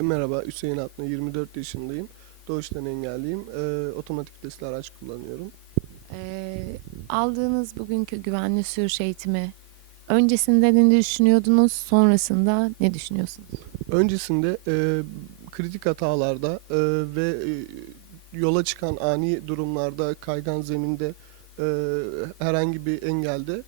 Merhaba, Hüseyin Atlı, 24 yaşındayım. Doğuştan engelliyim. Ee, otomatik vitesli araç kullanıyorum. Ee, aldığınız bugünkü güvenli sürüş eğitimi öncesinde ne düşünüyordunuz, sonrasında ne düşünüyorsunuz? Öncesinde e, kritik hatalarda e, ve e, yola çıkan ani durumlarda, kaygan zeminde, e, herhangi bir engelde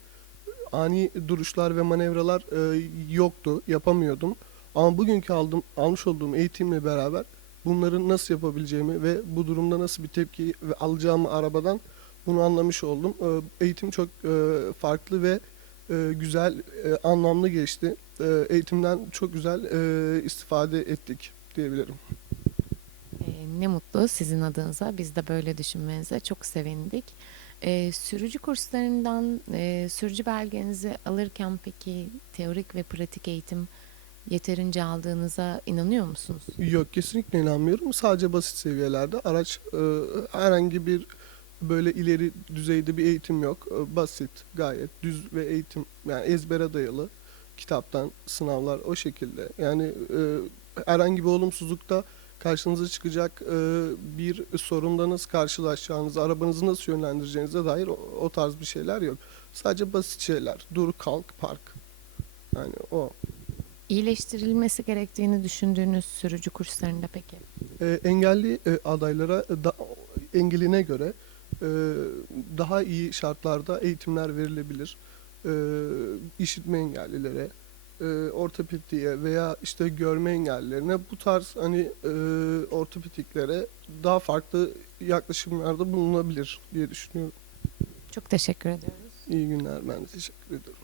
ani duruşlar ve manevralar e, yoktu, yapamıyordum. Ama bugünkü aldım, almış olduğum eğitimle beraber bunları nasıl yapabileceğimi ve bu durumda nasıl bir tepki alacağımı arabadan bunu anlamış oldum. E, eğitim çok e, farklı ve e, güzel, e, anlamlı geçti. Eğitimden çok güzel istifade ettik diyebilirim. Ee, ne mutlu sizin adınıza. Biz de böyle düşünmenize çok sevindik. Ee, sürücü kurslarından e, sürücü belgenizi alırken peki teorik ve pratik eğitim yeterince aldığınıza inanıyor musunuz? Yok kesinlikle inanmıyorum. Sadece basit seviyelerde araç e, herhangi bir böyle ileri düzeyde bir eğitim yok. E, basit, gayet düz ve eğitim yani ezbere dayalı kitaptan sınavlar o şekilde. Yani e, herhangi bir olumsuzlukta karşınıza çıkacak e, bir sorunla nasıl karşılaşacağınız, arabanızı nasıl yönlendireceğinize dair o, o tarz bir şeyler yok. Sadece basit şeyler. Dur, kalk, park. Yani o. İyileştirilmesi gerektiğini düşündüğünüz sürücü kurslarında peki? E, engelli e, adaylara da, engeline göre e, daha iyi şartlarda eğitimler verilebilir. E, işitme engellilere, e, ortopediye veya işte görme engellilerine bu tarz hani e, ortopediklere daha farklı yaklaşımlarda bulunabilir diye düşünüyorum. Çok teşekkür ediyoruz. İyi günler ben de teşekkür ederim.